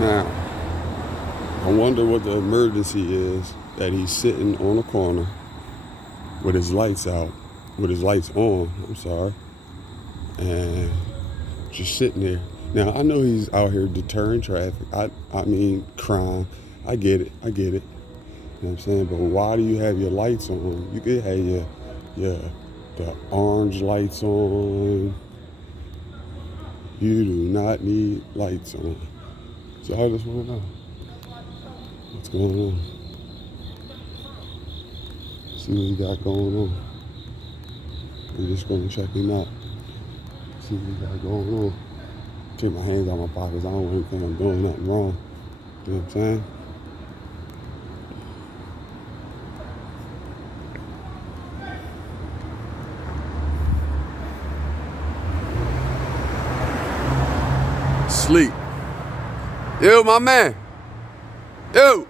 Now, I wonder what the emergency is that he's sitting on a corner with his lights out, with his lights on, and just sitting there. Now, I know he's out here deterring traffic. I mean, crime. I get it. You know what I'm saying? But why do you have your lights on? You could have the orange lights on. You do not need lights on. So I just want to know what's going on. See what he got going on. I'm just going to check him out. See what he got going on. Take my hands out of my pockets. I don't really think I'm doing nothing wrong. You know what I'm saying? Sleep. Yo, my man. Yo.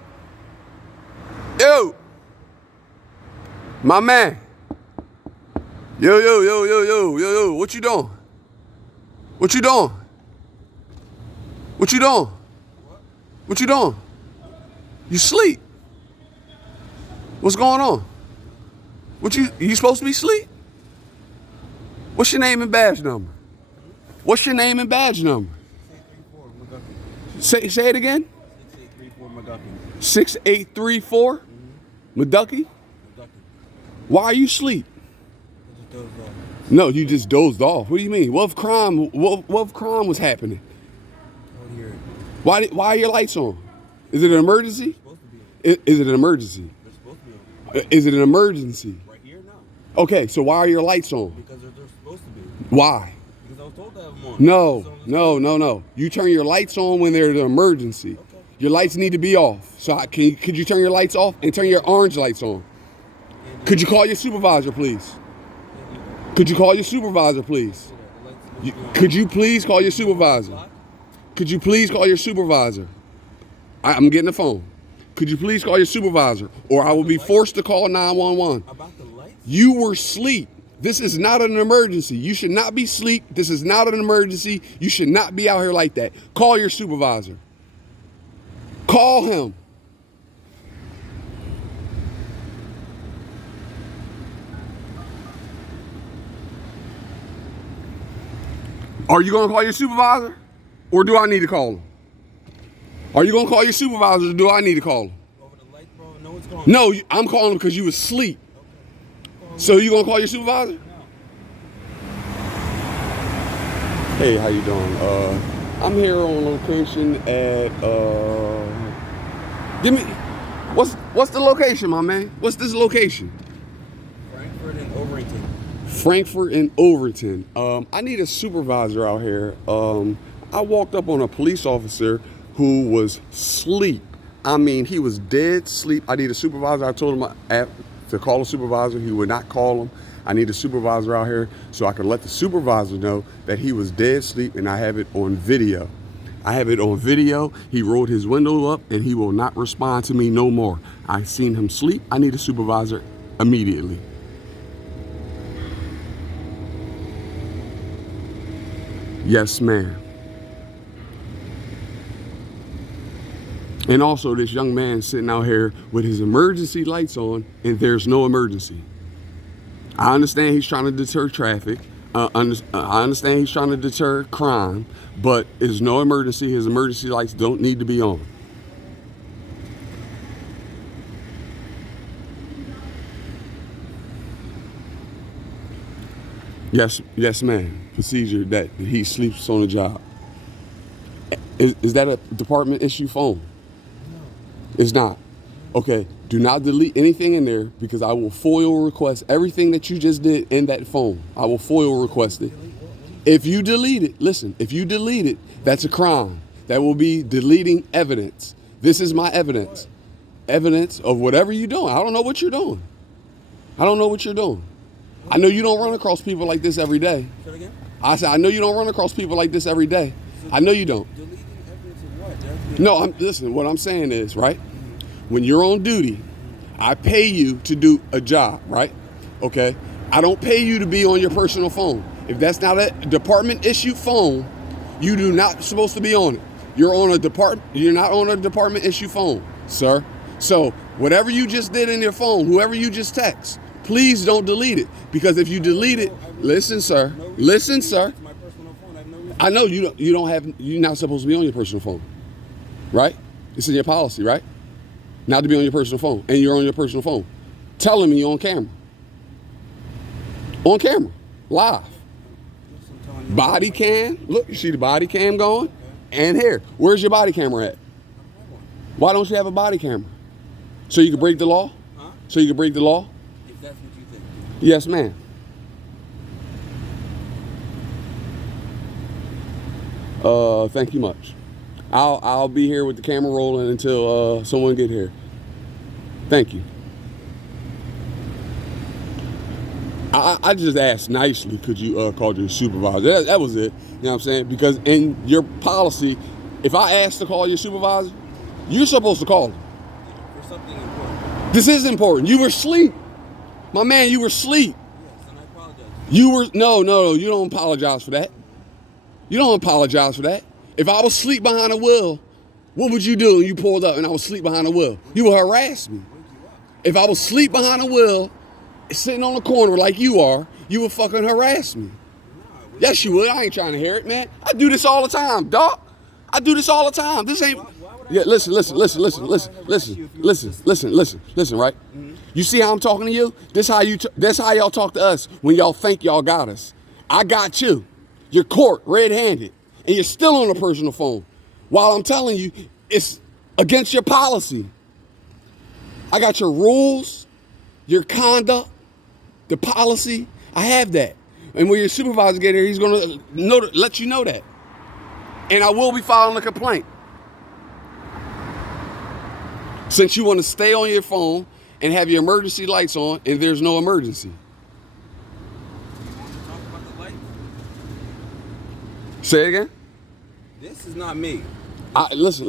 My man. Yo. What you doing? What you doing? You sleep. What's going on? You supposed to be asleep? What's your name and badge number? Say it again. 6834 Meducky? Why are you asleep? No, you just dozed off. What do you mean? What if crime was happening? Why are your lights on? Is it an emergency? Is it an emergency? Is it an emergency? Right here now. Okay, so why are your lights on? Because they're supposed to be. Why? Because I was told to have them on. No. You turn your lights on when there's an emergency. Okay. Your lights need to be off. So could you turn your lights off and turn your orange lights on? Could you call your supervisor, please? Could you please call your supervisor? I'm getting the phone. Could you please call your supervisor? Or I will be forced to call 911. About the lights? You were asleep. This is not an emergency. You should not be asleep. This is not an emergency. You should not be out here like that. Call your supervisor. Call him. Are you going to call your supervisor? Or do I need to call him? Are you going to call your supervisor or do I need to call him? Over the lights, bro. No one's calling. No, I'm calling him because you was asleep. Okay. So you going to call your supervisor? No. Hey, how you doing? I'm here on location at, what's the location, my man? What's this location? Frankfurt and Overton. I need a supervisor out here. I walked up on a police officer who was asleep. I mean, he was dead asleep. I need a supervisor. I told him to call a supervisor. He would not call him. I need a supervisor out here so I can let the supervisor know that he was dead asleep, and I have it on video. He rolled his window up and he will not respond to me no more. I seen him sleep. I need a supervisor immediately. Yes, ma'am. And also this young man sitting out here with his emergency lights on and there's no emergency. I understand he's trying to deter traffic. I understand he's trying to deter crime, but there's no emergency. His emergency lights don't need to be on. Yes, ma'am. Procedure that he sleeps on the job. Is that a department issue phone? No. It's not. Okay. Do not delete anything in there because I will FOIL request everything that you just did in that phone. I will FOIL request it. If you delete it, that's a crime. That will be deleting evidence. This is my evidence. Evidence of whatever you're doing. I don't know what you're doing. I know you don't run across people like this every day. Say it again? I said, I know you don't run across people like this every day. I know you don't. Deleting evidence of what? No, listen, what I'm saying is, right? When you're on duty, I pay you to do a job, right? Okay? I don't pay you to be on your personal phone. If that's not a department issued phone, you do not supposed to be on it. You're on a department. You're not on a department issue phone, sir. So whatever you just did in your phone, whoever you just text, please don't delete it, because if you delete it, listen, sir. Listen, sir. It's my personal phone. I have no reason. I know you don't. You don't have. You're not supposed to be on your personal phone, right? It's in your policy, right? Not to be on your personal phone, and you're on your personal phone, telling me you're on camera. On camera, live. Body cam. Look, you see the body cam going? And here. Where's your body camera at? Why don't you have a body camera? So you can break the law? Huh? So you can break the law? If that's what you think. Yes, ma'am. Thank you much. I'll be here with the camera rolling until someone get here. Thank you. I just asked nicely, could you call your supervisor? That was it. You know what I'm saying? Because in your policy, if I ask to call your supervisor, you're supposed to call him. For something important. This is important. You were asleep. My man, you were asleep. Yes, and I apologize. You were, no, you don't apologize for that. You don't apologize for that. If I was asleep behind the wheel, what would you do when you pulled up and I was asleep behind the wheel? You would harass me. If I was asleep behind the wheel, sitting on the corner like you are, you would fucking harass me. Yes, you would. I ain't trying to hear it, man. I do this all the time, dog. I do this all the time. This ain't. Yeah, listen, right? You see how I'm talking to you? This how y'all talk to us when y'all think y'all got us. I got you. You're caught red-handed, and you're still on a personal phone. While I'm telling you, it's against your policy. I got your rules, your conduct, the policy. I have that. And when your supervisor get here, he's gonna let you know that. And I will be filing a complaint. Since you want to stay on your phone and have your emergency lights on and there's no emergency. You want to talk about the lights? Say it again? This is not me. Listen.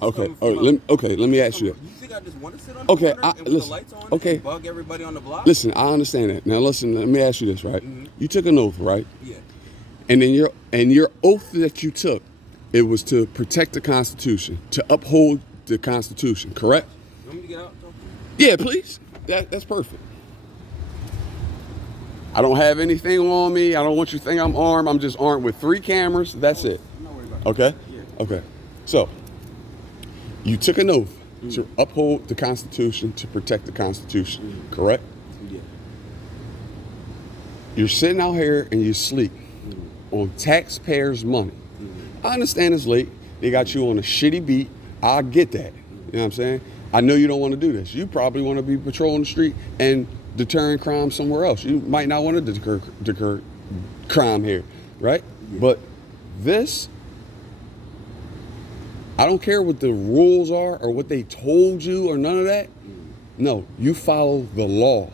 Okay, let me ask you that. You think I just want to sit on the Okay, corner and with listen. the lights on Okay. and bug everybody on the block? Listen, I understand that. Now listen, let me ask you this, right? Mm-hmm. You took an oath, right? Yeah. And then your oath that you took, it was to protect the Constitution, to uphold the Constitution, correct? You want me to get out and talk to you? Yeah, please. That's perfect. I don't have anything on me. I don't want you to think I'm armed. I'm just armed with 3 cameras. That's it. I'm not worried about Okay? that. Yeah. Okay. So, you took an oath to uphold the Constitution, to protect the Constitution, correct? Yeah. You're sitting out here and you sleep on taxpayers' money. I understand it's late. They got you on a shitty beat. I get that. You know what I'm saying? I know you don't want to do this. You probably want to be patrolling the street and deterring crime somewhere else. You might not want to deter crime here, right? Yeah. But this, I don't care what the rules are or what they told you or none of that. No, you follow the law.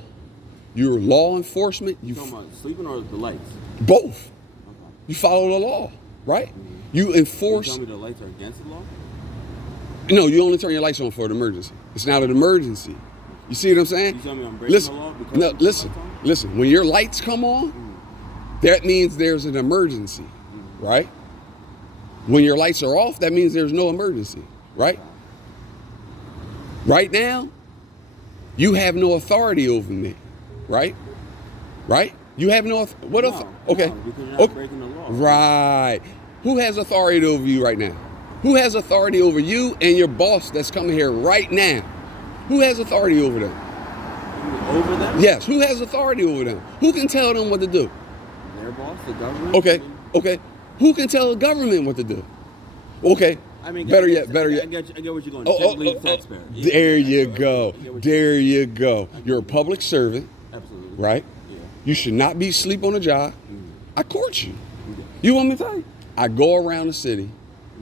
You're law enforcement. You talking about sleeping or the lights? Both. Okay. You follow the law, right? You enforce. You tell me the lights are against the law? No, you only turn your lights on for an emergency. It's not an emergency. You see what I'm saying? You tell me I'm breaking the law because No, of the listen. lights on? Listen. When your lights come on, that means there's an emergency, right? When your lights are off, that means there's no emergency, right? Right now, you have no authority over me, right? Right? You have no. What if? Okay. No, because you're not breaking the law. Right. Who has authority over you right now? Who has authority over you and your boss that's coming here right now? Who has authority over them? Over them? Yes. Who has authority over them? Who can tell them what to do? Their boss, the government? Okay. Who can tell the government what to do? Okay. I mean, better I yet. get what you're going. Taxpayer. Yeah. There you go. There you go. You're a public servant, Absolutely. right? Yeah. You should not be asleep on a job. I court you. You want me to tell you? I go around the city,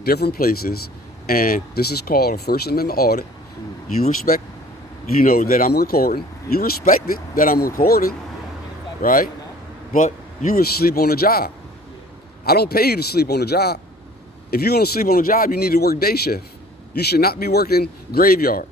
different places, and this is called a First Amendment audit. You respect, you know that I'm recording. You respect it that I'm recording, right? But you would sleep on a job. I don't pay you to sleep on a job. If you're going to sleep on a job, you need to work day shift. You should not be working graveyard.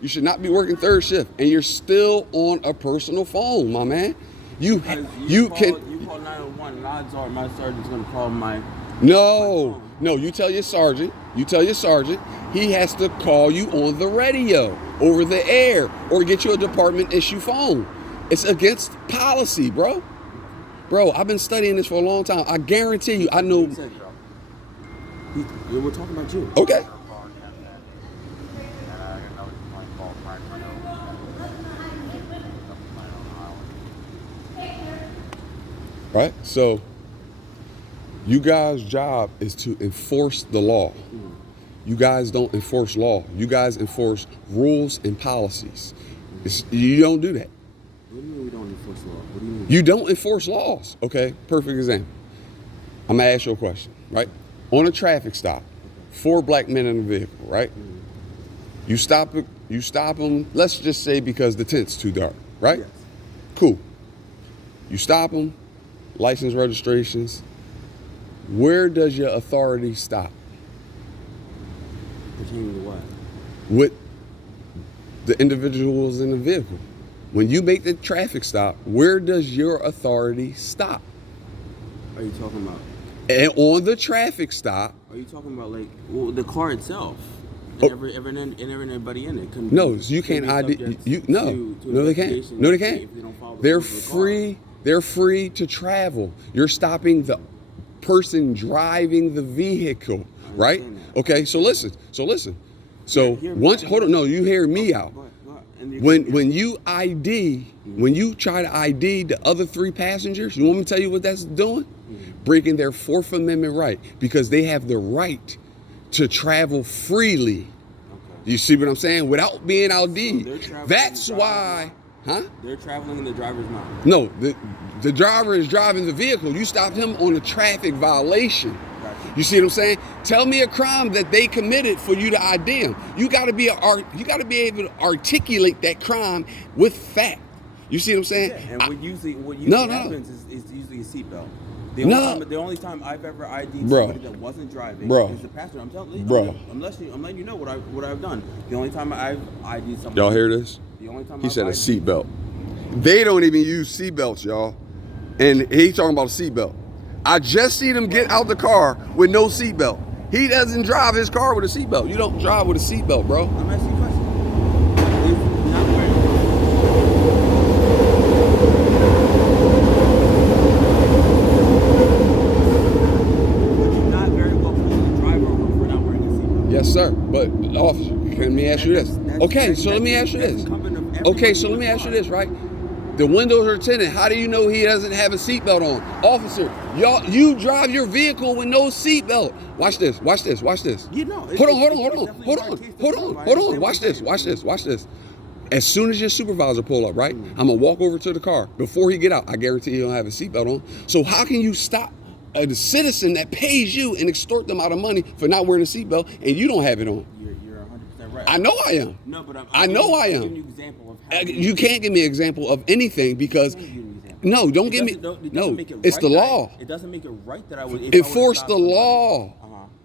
You should not be working third shift. And you're still on a personal phone, my man. You call 911, and odds are my sergeant's going to call my No, no, you tell your sergeant, he has to call you on the radio, over the air, or get you a department issue phone. It's against policy, bro. Bro, I've been studying this for a long time. I guarantee you, I know. We're talking about you. Okay. Right? So, you guys' job is to enforce the law. You guys don't enforce law. You guys enforce rules and policies. You don't do that. What do you mean we don't enforce law? What do you mean? You don't enforce laws. Okay, perfect example. I'm gonna ask you a question, right? On a traffic stop, 4 black men in a vehicle, right? You stop them, let's just say because the tint's too dark, right? Yes. Cool. You stop them, license registrations. Where does your authority stop? Pertaining to what? With the individuals in the vehicle. When you make the traffic stop, where does your authority stop? Are you talking about? And on the traffic stop. Are you talking about the car itself? And everybody in it. No, you can't ID. No, they can't. No, they can't. They're free. They're free to travel. You're stopping the person driving the vehicle, right? Okay, so listen. So once, hold on, no, you hear me out. When you ID, when you try to ID the other 3 passengers, you want me to tell you what that's doing? Breaking their 4th Amendment right, because they have the right to travel freely. Okay. You see what I'm saying? Without being ID'd. So that's why, huh? They're traveling and the driver's not. No, the driver is driving the vehicle. You stopped him on a traffic violation. You see what I'm saying? Tell me a crime that they committed for you to ID them. You got to be able to articulate that crime with fact. You see what I'm saying? Yeah, and what usually happens is usually a seatbelt. The only time I've ever ID'd somebody that wasn't driving is the passenger. I'm letting you know what I've done. The only time I've ID'd somebody. Y'all hear this? The only time he said a seatbelt. They don't even use seatbelts, y'all. And he's talking about a seatbelt. I just seen him get out the car with no seatbelt. He doesn't drive his car with a seatbelt. You don't drive with a seatbelt, bro. I'm asking you a question. If not wearing not very well pull the driver over for not wearing a seatbelt. Yes, sir. But officer, let me ask you this. Okay, so let me ask you this. Okay, so let me ask you this, right? The windows are tinted. How do you know he doesn't have a seatbelt on? Officer, you drive your vehicle with no seatbelt. Watch this. You know. Hold on. Watch this. As soon as your supervisor pull up, right? I'm gonna walk over to the car. Before he get out, I guarantee he don't have a seatbelt on. So how can you stop a citizen that pays you and extort them out of money for not wearing a seatbelt and you don't have it on? You're 100% right. I know I am. No, but I know I am. Giving you an example of how you can't give me an example of anything because no, don't give me. No, it's the law. It doesn't make it right that I would enforce the law.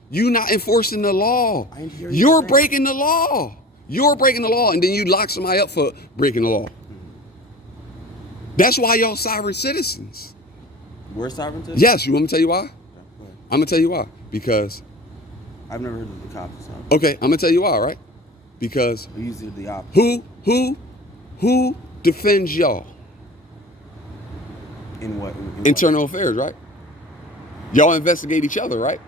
You not enforcing the law. You're breaking the law. You're breaking the law, and then you lock somebody up for breaking the law. That's why y'all sovereign citizens. We're sovereign citizens? Yes. You want me to tell you why? I'm gonna tell you why. Because I've never heard of the cops. Okay, I'm gonna tell you why, right? Because usually the opposite. Who defends y'all? In what? Internal affairs, right? Y'all investigate each other, right?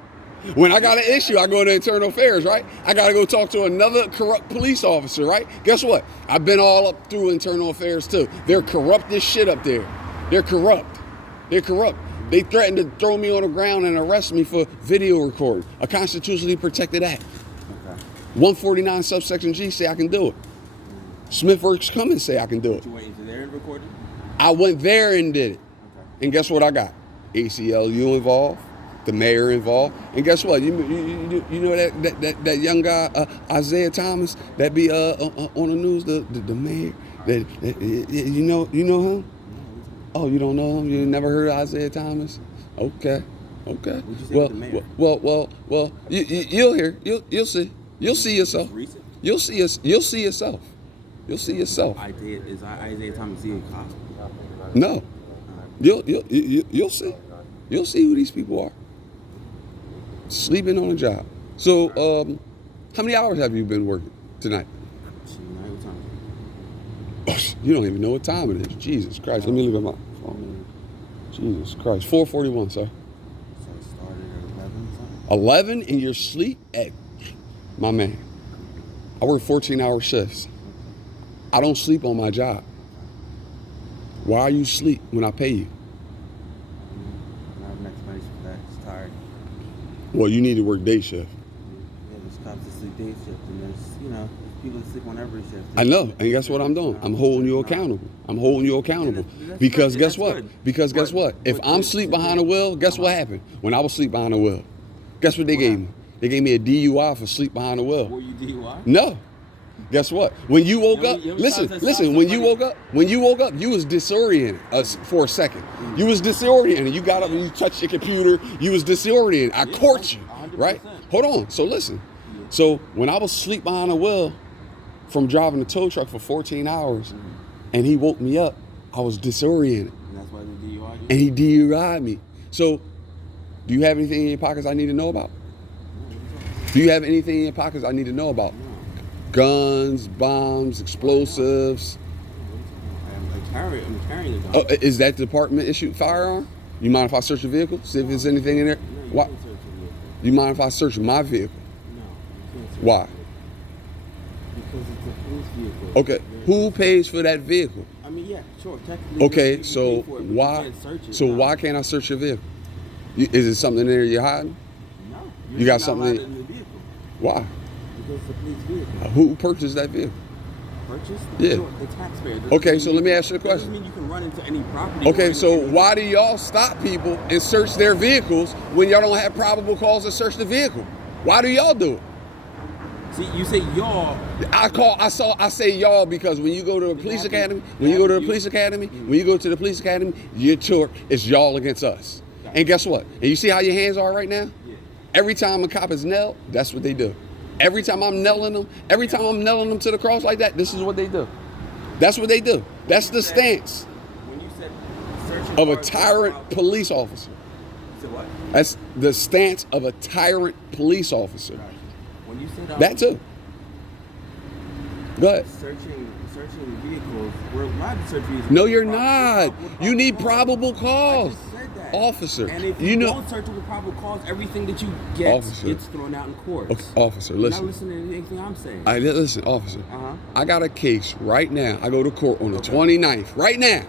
When I got an issue, I go to internal affairs, right? I got to go talk to another corrupt police officer, right? Guess what? I've been all up through internal affairs too. They're corrupt as shit up there. They're corrupt. They threatened to throw me on the ground and arrest me for video recording, a constitutionally protected act. Okay. 149 subsection G say I can do it. Smithworks Cummins say I can do it. You went into there and recorded? I went there and did it. Okay. And guess what I got? ACLU involved. The mayor involved, and guess what? You know that young guy Isaiah Thomas that be on the news, the mayor. You know him? Oh, you don't know him? You never heard of Isaiah Thomas? Okay. Well. You'll hear. You'll see. You'll see yourself. You'll see yourself. Is Isaiah Thomas a cop? No. You'll see. You'll see who these people are. Sleeping on the job. So, how many hours have you been working tonight? You don't even know what time it is. Jesus Christ. Let me look at my phone. Jesus Christ. 4:41, sir. So I started at 11 something? 11 and you're asleep at, my man. I work 14-hour shifts. I don't sleep on my job. Why are you asleep when I pay you? I don't have an explanation for that. Just tired. Well, you need to work day shift. Yeah, there's cops that sleep day shift, and there's, people that sleep on every shift. I know, and guess what I'm doing? I'm holding you accountable. I'm holding you accountable. Because guess what? Because guess what? If I'm asleep behind the wheel, guess what happened? When I was asleep behind the wheel, guess what they gave me? They gave me a DUI for sleep behind the wheel. Were you DUI? No. Guess what? When you woke up, listen, when you woke up, you was disoriented for a second. You was disoriented. You got up and you touched your computer. You was disoriented. I caught you, right? Hold on. So listen. So when I was asleep behind the wheel from driving the tow truck for 14 hours, and he woke me up, I was disoriented. And that's why the DUI. And he DUI'd me. So, do you have anything in your pockets I need to know about? Do you have anything in your pockets I need to know about? Guns, bombs, explosives. I'm carrying the gun. Oh, is that department issued firearm? You mind if I search the vehicle? See if there's anything in there? No, Why? Can't search the vehicle. You mind if I search my vehicle? No, you can't search Why? the vehicle. Because it's a police vehicle. Okay, who pays for that vehicle? I mean, yeah, sure. Technically, Okay, you so pay for it, but why? You can't search it, So no. why can't I search your vehicle? Is it something in there you're hiding? No. You got not something allowed in- in the vehicle Why? because it's a police vehicle. Who purchased that vehicle? Purchased? Yeah. Sure, the taxpayer. Okay, so let me ask you a That doesn't question. mean you can run into any property. Okay, or so anything. why do y'all stop people and search their vehicles when y'all don't have probable cause to search the vehicle? Why do y'all do it? See, you say y'all. I say y'all because when you go to the police academy, when you go to the police academy, your tour is y'all against us. And guess what? And you see how your hands are right now? Yeah. Every time a cop is nailed, that's what they do. Every time I'm nailing them to the cross like that, this is what they do. That's what they do. That's the stance When you said searching of a cars, tyrant police officer. You said what? That's the stance of a tyrant police officer. Right. When you said That too. Go ahead. searching vehicles, we're allowed to search vehicles. No, you're not. You need probable I cause. just said that. Officer. And if You you, know- don't search it with probable cause, everything that you get Officer. gets thrown out in court. Okay, officer, You're not listen. listening to anything I'm saying. Listen, officer. Uh-huh. I got a case right now. I go to court on the 29th, right now, Okay.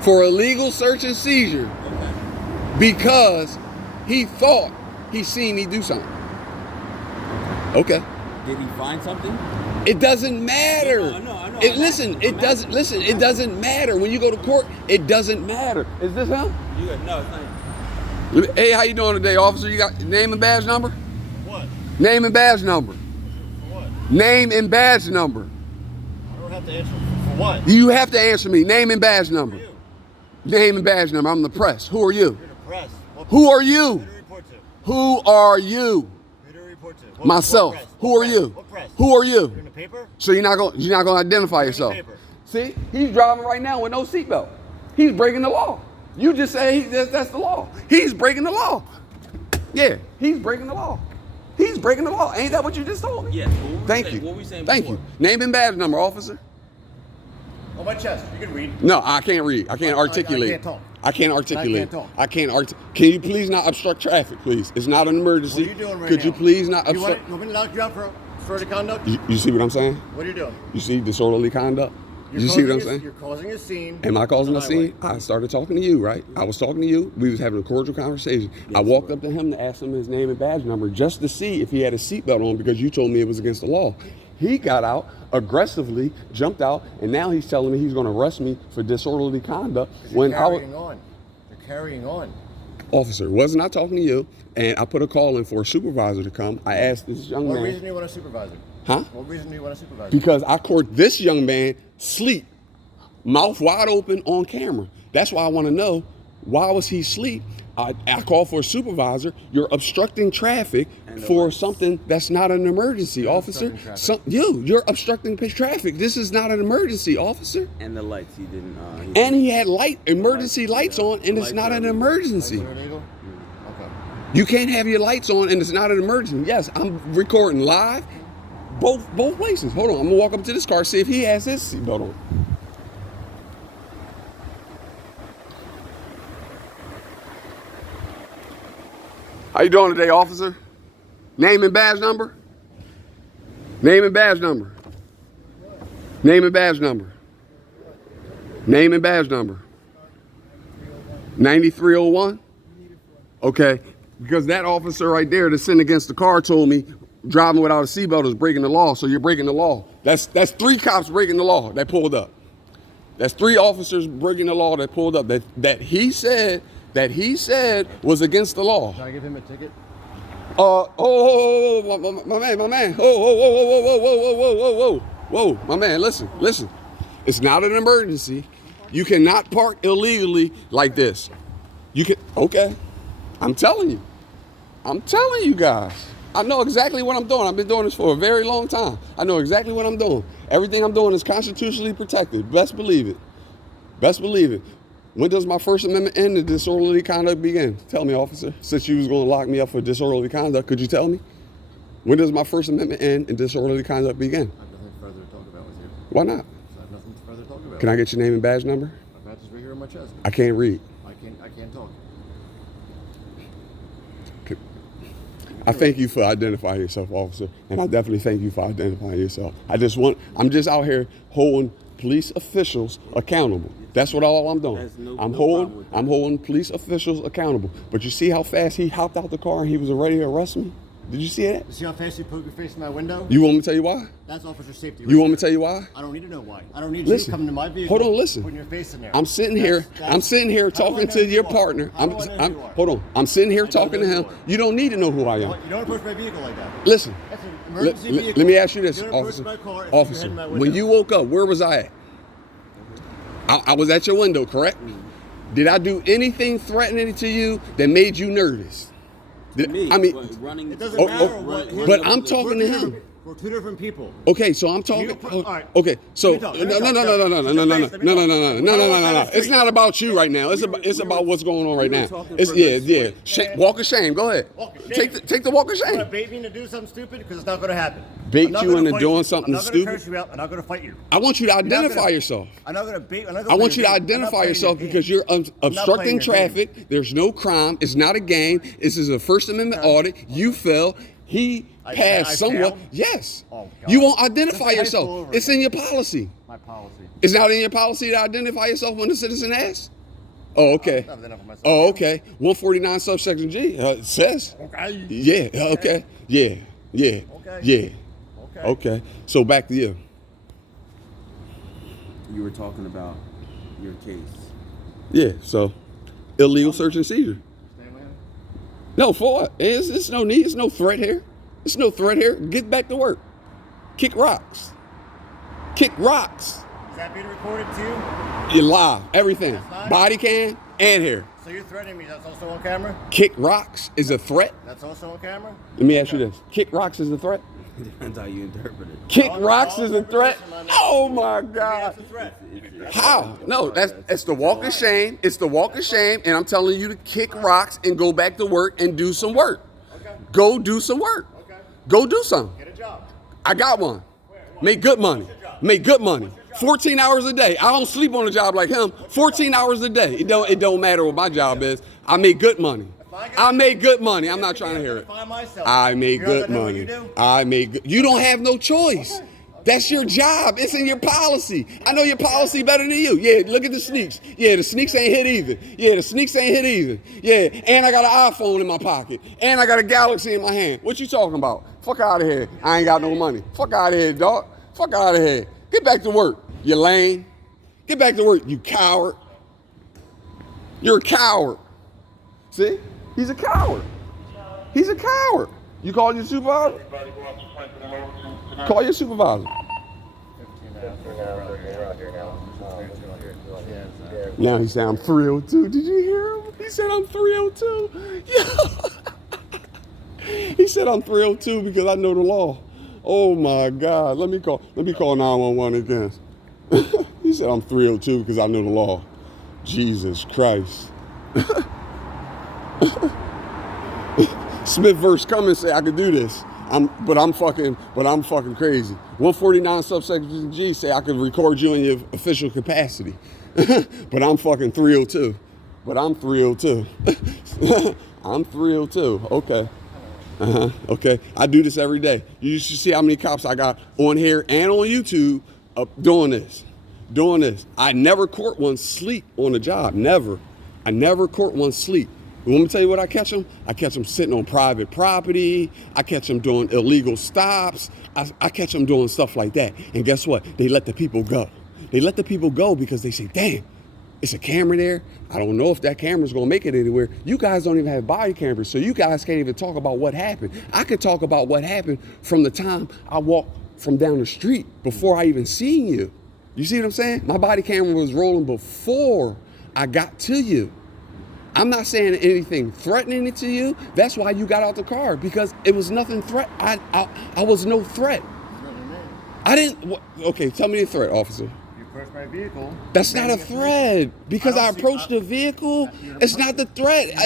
for illegal search and seizure Okay. because he thought he seen me do something. Okay. Did he find something? It doesn't matter. I know. It doesn't matter. When you go to court, it doesn't matter. Is this him? You got, no, it's not him. Hey, how you doing today, officer? You got name and badge number? What? Name and badge number. For what? Name and badge number. I don't have to answer for what? You have to answer me. Name and badge Who number. are you? Name and badge number. I'm the press. Who are you? You're the press. What Who are you? Who to report to? Who are you? Who to report to? What, Myself. What press? Who What are press? you? What press? Who are you? You're in the paper? So you're not gonna identify yourself. paper. See, he's driving right now with no seatbelt. He's breaking the law. You just say that's the law. He's breaking the law. Yeah, he's breaking the law. He's breaking the law. Ain't that what you just told me? Yes. What were we Thank saying? you. What were we saying Thank before? you. Name and badge number, officer. On my chest. You can read. No, I can't read. I can't articulate. I can't talk. I can't articulate. I can't talk. Can you please not obstruct traffic, please? It's not an emergency. What are you doing right Could now? you please not You want obstruct? me to knock you out for disorderly conduct? You see what I'm saying? What are you doing? You see disorderly conduct? You're You see what I'm causing saying? You're causing a scene. Am I causing a on the highway. scene? I started talking to you, right? I was talking to you. We was having a cordial conversation. I walked up to him to ask him his name and badge number just to see if he had a seatbelt on because you told me it was against the law. He got out aggressively, jumped out, and now he's telling me he's going to arrest me for disorderly conduct. You're carrying on. You're carrying on. Officer, wasn't I talking to you? And I put a call in for a supervisor to come. I asked this young What man. reason do you want a supervisor? Huh? What reason do you want a supervisor? Because I caught this young man sleep, mouth wide open on camera. That's why I want to know, why was he asleep? I called for a supervisor. You're obstructing traffic for something that's not an emergency, officer. You're obstructing traffic. This is not an emergency, officer. And the lights, he didn't. And he had emergency lights on, and it's not an emergency. Lights are illegal? Okay. You can't have your lights on and it's not an emergency. Yes, I'm recording live, both places. Hold on, I'm gonna walk up to this car, see if he has his seatbelt on. How you doing today, officer? Name and badge number? Name and badge number. Name and badge number. Name and badge number. 9301? Okay, because that officer right there that's sitting against the car told me driving without a seatbelt is breaking the law, so you're breaking the law. That's 3 cops breaking the law that pulled up. That's 3 officers breaking the law that pulled up that he said was against the law. Can I give him a ticket? My man. Whoa, my man, listen. It's not an emergency. You cannot park illegally like this. Okay. I'm telling you guys. I know exactly what I'm doing. I've been doing this for a very long time. I know exactly what I'm doing. Everything I'm doing is constitutionally protected. Best believe it. When does my First Amendment end and disorderly conduct begin? Tell me, officer. Since you was going to lock me up for disorderly conduct, could you tell me? When does my First Amendment end and disorderly conduct begin? I have nothing further to talk about with you. Why not? I have nothing further to talk about. Can I get your name and badge number? My badge is right here on my chest. I can't read. I can't talk. I thank you for identifying yourself, officer, and I definitely thank you for identifying yourself. I'm just out here holding police officials accountable. That's what all I'm doing. I'm holding police officials accountable. But you see how fast he hopped out the car and he was ready to arrest me? Did you see that? You see how fast you poke your face in my window? You want me to tell you why? That's officer safety. You want me to tell you why? I don't need to know why. I don't need Listen. you coming to my vehicle. Hold on, listen. Putting your face in there. I'm sitting here talking to your partner. Hold on. I'm sitting here talking to him. You don't need to know who I am. You don't approach my vehicle like that. Listen. That's an emergency vehicle. Let me ask you this, You don't approach officer. my car if Officer, you're heading my window. when you woke up, where was I at? I was at your window, correct? Did I do anything threatening to you that made you nervous? Running. It doesn't matter what. But I'm talking to him. We're 2 different people. Okay, so I'm talking. Okay, so no. It's not about you right now. It's about what's going on right now. Walk of shame. Go ahead. Take the walk of You want to shame. bait me into do something stupid? Because it's not going to happen. Bait you into doing something I'm not stupid? going to curse you out. I'm not going to fight you. I want you to identify yourself. I'm not going to bait. I want you to identify yourself because you're obstructing traffic. There's no crime. It's not a game. This is a First Amendment audit. You fell. He passed somewhat. failed? Yes. Oh, God. You won't identify High school yourself. over It's again. in your policy. My policy. It's not in your policy to identify yourself when the citizen asks? Oh, okay. I've identified myself. Oh, okay. 149 subsection G. It says. Okay. Yeah. Okay. Yeah. Okay. Yeah. Okay. Okay. So back to you. You were talking about your case. Yeah. So illegal search and seizure. Stay with him. No, for what? It's no need. It's no threat here. It's no threat here. Get back to work. Kick rocks. Kick rocks. Is that being recorded too? You lie. Everything. That's live? Body cam and hair. So you're threatening me? That's also on camera? Kick rocks is a threat. That's also on camera? Let me ask you this. Kick rocks is a threat? Depends how you interpret it. Kick All rocks is a threat? interpretation, my man. Oh my Yeah, God. that's a threat. How? No, it's the walk of shame. It's the walk of shame, and I'm telling you to kick rocks and go back to work and do some work. Okay. Go do some work. Okay. Go do something. Get a job. I got one. Make good money. Make good money. 14 hours a day. I don't sleep on a job like him. 14 hours a day. It don't matter what my job is. I make good money. I make good money. I'm not trying to hear it. I make good money. You don't have no choice. That's your job. It's in your policy. I know your policy better than you. Yeah, look at the sneaks. Yeah, the sneaks ain't hit either. Yeah, and I got an iPhone in my pocket. And I got a Galaxy in my hand. What you talking about? Fuck out of here. I ain't got no money. Fuck out of here, dog. Fuck out of here. Get back to work, you lame. Get back to work, you coward. You're a coward. See? He's a coward. He's a coward. You call your supervisor? Call your supervisor. Now he said I'm 302. Did you hear him? He said I'm 302. Yeah. He said I'm 302 because I know the law. Oh my God. Let me call 911 again. He said I'm 302 because I know the law. Jesus Christ. Smith verse come and say I could do this. But I'm fucking crazy. 149 subsection G say I could record you in your official capacity. But I'm fucking 302. But I'm 302. I'm 302. Okay. Okay. I do this every day. You should see how many cops I got on here and on YouTube doing this. I never caught one sleep on the job. Never. I never caught one sleep. You want me to tell you what I catch them? I catch them sitting on private property. I catch them doing illegal stops. I catch them doing stuff like that. And guess what? They let the people go. They let the people go because they say, damn, it's a camera there. I don't know if that camera's gonna make it anywhere. You guys don't even have body cameras, so you guys can't even talk about what happened. I could talk about what happened from the time I walked from down the street before I even seen you. You see what I'm saying? My body camera was rolling before I got to you. I'm not saying anything threatening it to you. That's why you got out the car, because it was nothing I was no threat. I didn't. Okay, tell me the threat, officer. You approached my vehicle. That's not a threat because I approached the vehicle. It's not the threat.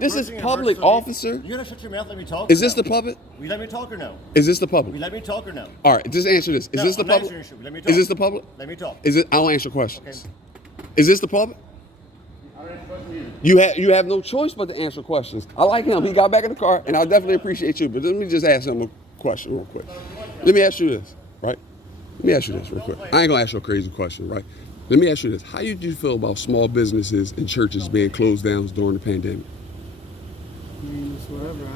This is public, officer. You gotta shut your mouth. Let me talk. Is this the public? Will you let me talk or no? Is this the public? Will you let me talk or no? All right, just answer this. Is this the public? Let me talk. Is this the public? Let me talk. Is it? I'll answer questions. Okay. Is this the public? You have no choice but to answer questions. I like him. He got back in the car, and I definitely appreciate you. But let me just ask him a question real quick. Let me ask you this, right? Let me ask you this real quick. I ain't gonna ask you a crazy question, right? Let me ask you this. How did you feel about small businesses and churches being closed down during the pandemic? It's whatever.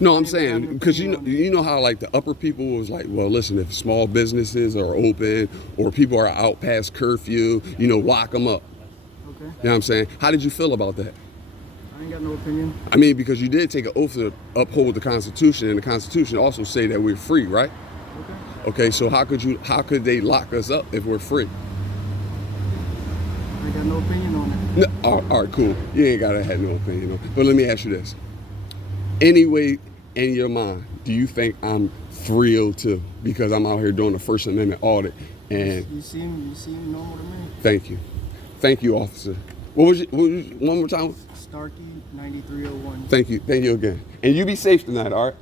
No, I'm saying, because you know how like the upper people was like, well, listen, if small businesses are open or people are out past curfew, lock them up. Okay. You know what I'm saying? How did you feel about that? I ain't got no opinion. I mean, because you did take an oath to uphold the Constitution, and the Constitution also say that we're free, right? Okay. Okay, so how could they lock us up if we're free? I ain't got no opinion on it. No, all right, cool. You ain't gotta have no opinion on it. But let me ask you this. Anyway, in your mind, do you think I'm 302 because I'm out here doing the First Amendment audit? And you seem normal to me. Thank you, officer. What was one more time? Starkey 9301. Thank you again. And you be safe tonight, all right?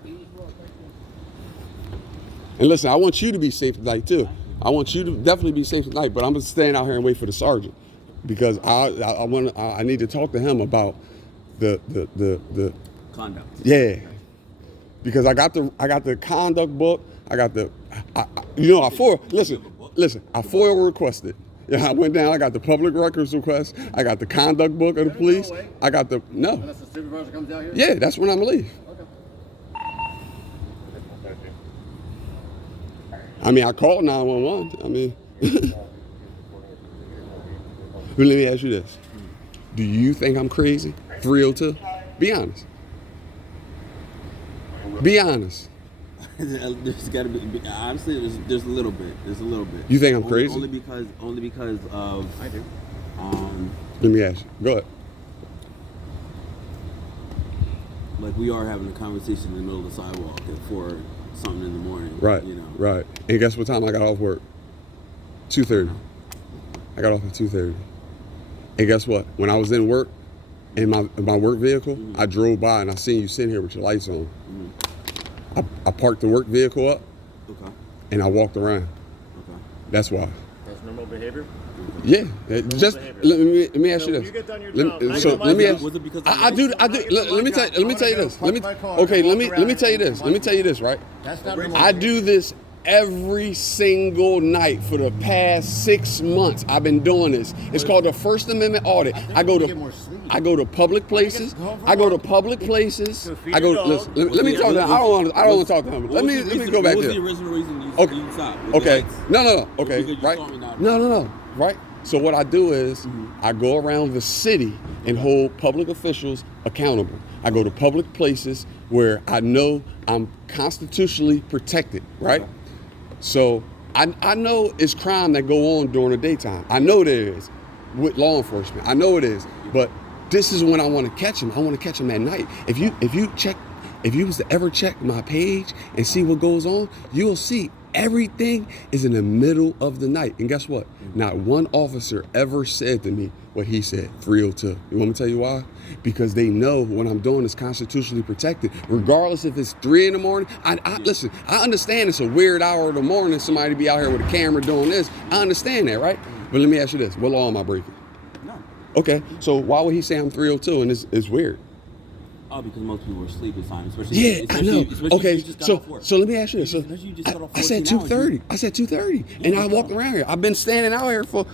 And listen, I want you to be safe tonight too. I want you to definitely be safe tonight. But I'm gonna stand out here and wait for the sergeant because I need to talk to him about the conduct. Yeah, because I got the conduct book. I got I FOIA requested. Yeah, I went down. I got the public records request. I got the conduct book of the police. I got no. Unless the supervisor comes out here? Yeah, that's when I'm gonna leave. Okay. I mean, I called 911. I mean, but let me ask you this. Do you think I'm crazy? 302? Be honest. Be honest. There's got to be, honestly, there's a little bit. You think I'm crazy? Only because of. I do. Let me ask you. Go ahead. Like we are having a conversation in the middle of the sidewalk at 4 something in the morning. Right. Right. And guess what time I got off work? 2:30. I got off at 2:30. And guess what? When I was in work, in my work vehicle, I drove by and I seen you sitting here with your lights on. I parked the work vehicle up, and I walked around. Okay. That's why. That's normal behavior? Yeah. Just let me ask you So this. you get done your job. So let me ask. Was it because I do. Let me tell you this. Let me tell you this. Let me tell you this. Right. That's not normal I behavior. do this every single night for the past 6 months. I've been doing this. It's called the First Amendment audit. I go to public places. I go to public places. I go. Listen, let me talk to him. I don't want to talk to him. Let me go back there. What was the original reason you stopped? Okay. No. Okay. Because you Right. saw me not- No. Right. So what I do is I go around the city and hold public officials accountable. I go to public places where I know I'm constitutionally protected. Right. So I know it's crime that go on during the daytime. I know there is with law enforcement. I know it is. But this is when I want to catch them. I want to catch them at night. If you was to ever check my page and see what goes on, you'll see Everything is in the middle of the night. And guess what? Not one officer ever said to me what he said, 302. You want me to tell you why? Because they know what I'm doing is constitutionally protected. Regardless if it's 3 in the morning. Listen, I understand it's a weird hour of the morning, somebody be out here with a camera doing this. I understand that, right? But let me ask you this. What law am I breaking? No. Okay, so why would he say I'm 302 and it's weird? Oh, because most people were asleep at times. Yeah, I know. Okay, so let me ask you this. So I said 2:30. I said 2:30, and I walked around here. I've been standing out here for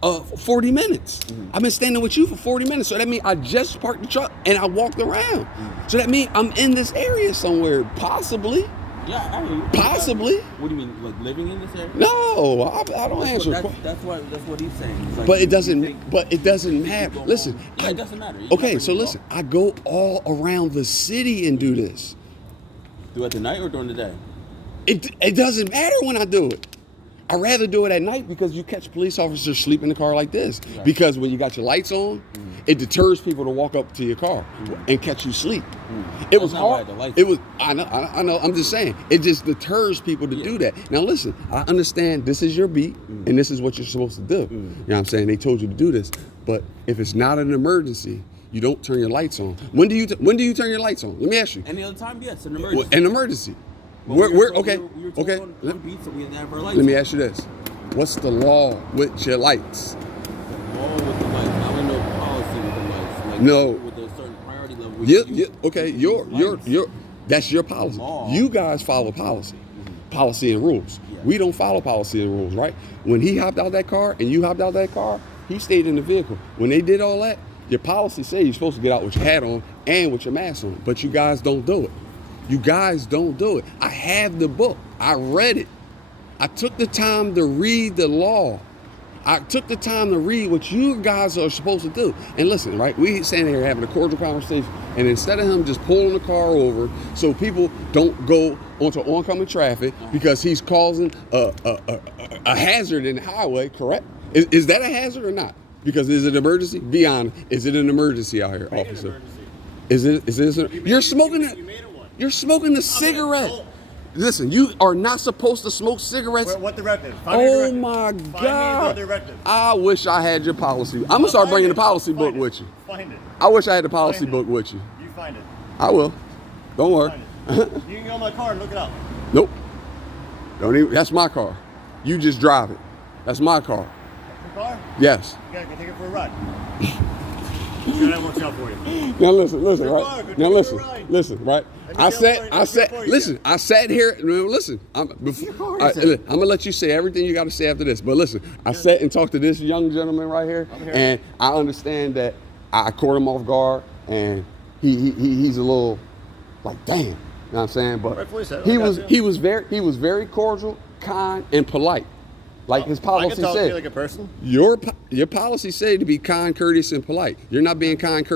40 minutes. I've been standing with you for 40 minutes. So that means I just parked the truck and I walked around. So that means I'm in this area somewhere, possibly. Yeah, I mean, possibly. What do you mean, like living in this area? No, I don't answer. That's what he's saying. Like, but it doesn't. But it doesn't matter. Listen. Yeah, it doesn't matter. Okay, so listen. I go all around the city and do this. Do it at the night or during the day? It doesn't matter when I do it. I'd rather do it at night because you catch police officers sleep in the car like this. Right. Because when you got your lights on, it deters people to walk up to your car and catch you sleep. It was hard. It was. I know. I'm just saying. It just deters people to do that. Now listen. I understand this is your beat and this is what you're supposed to do. You know what I'm saying? They told you to do this, but if it's not an emergency, you don't turn your lights on. When do you turn your lights on? Let me ask you. Any other time? Yes, an emergency. An emergency. Well, okay. Let me ask you this: what's the law with your lights? The law with the lights. I don't know policy with the lights. Like no. With a certain priority level. Okay. That's your policy. Law. You guys follow policy, policy and rules. Yeah. We don't follow policy and rules, right? When he hopped out that car and you hopped out that car, he stayed in the vehicle. When they did all that, your policy says you're supposed to get out with your hat on and with your mask on, but you guys don't do it. You guys don't do it. I have the book. I read it. I took the time to read the law. I took the time to read what you guys are supposed to do. And listen, right? We standing here having a cordial conversation, and instead of him just pulling the car over so people don't go onto oncoming traffic because he's causing a hazard in the highway, correct? Is that a hazard or not? Because is it an emergency? Be honest. Is it an emergency out here, officer? Is it? You're smoking it. You're smoking a cigarette. Listen, you are not supposed to smoke cigarettes. What directive? Oh my God. I wish I had your policy. I'm going to start bringing the policy book with you. Find it. I wish I had the policy book with you. You find it. I will. Don't worry. You can go on my car and look it up. Nope. Don't even. That's my car. You just drive it. That's my car. Your car? Yes. You gotta go take it for a ride. Sure that works out for you. Now listen, right? Now listen, right? I sat here. Listen, I'm gonna let you say everything you got to say after this. But listen, I sat and talked to this young gentleman right here, and I understand that I caught him off guard, and he's a little like, damn, you know what I'm saying? But he was very cordial, kind, and polite. Like his policy I can talk said. to you like a person? Your policy said to be kind, courteous, and polite. You're not being kind, courteous.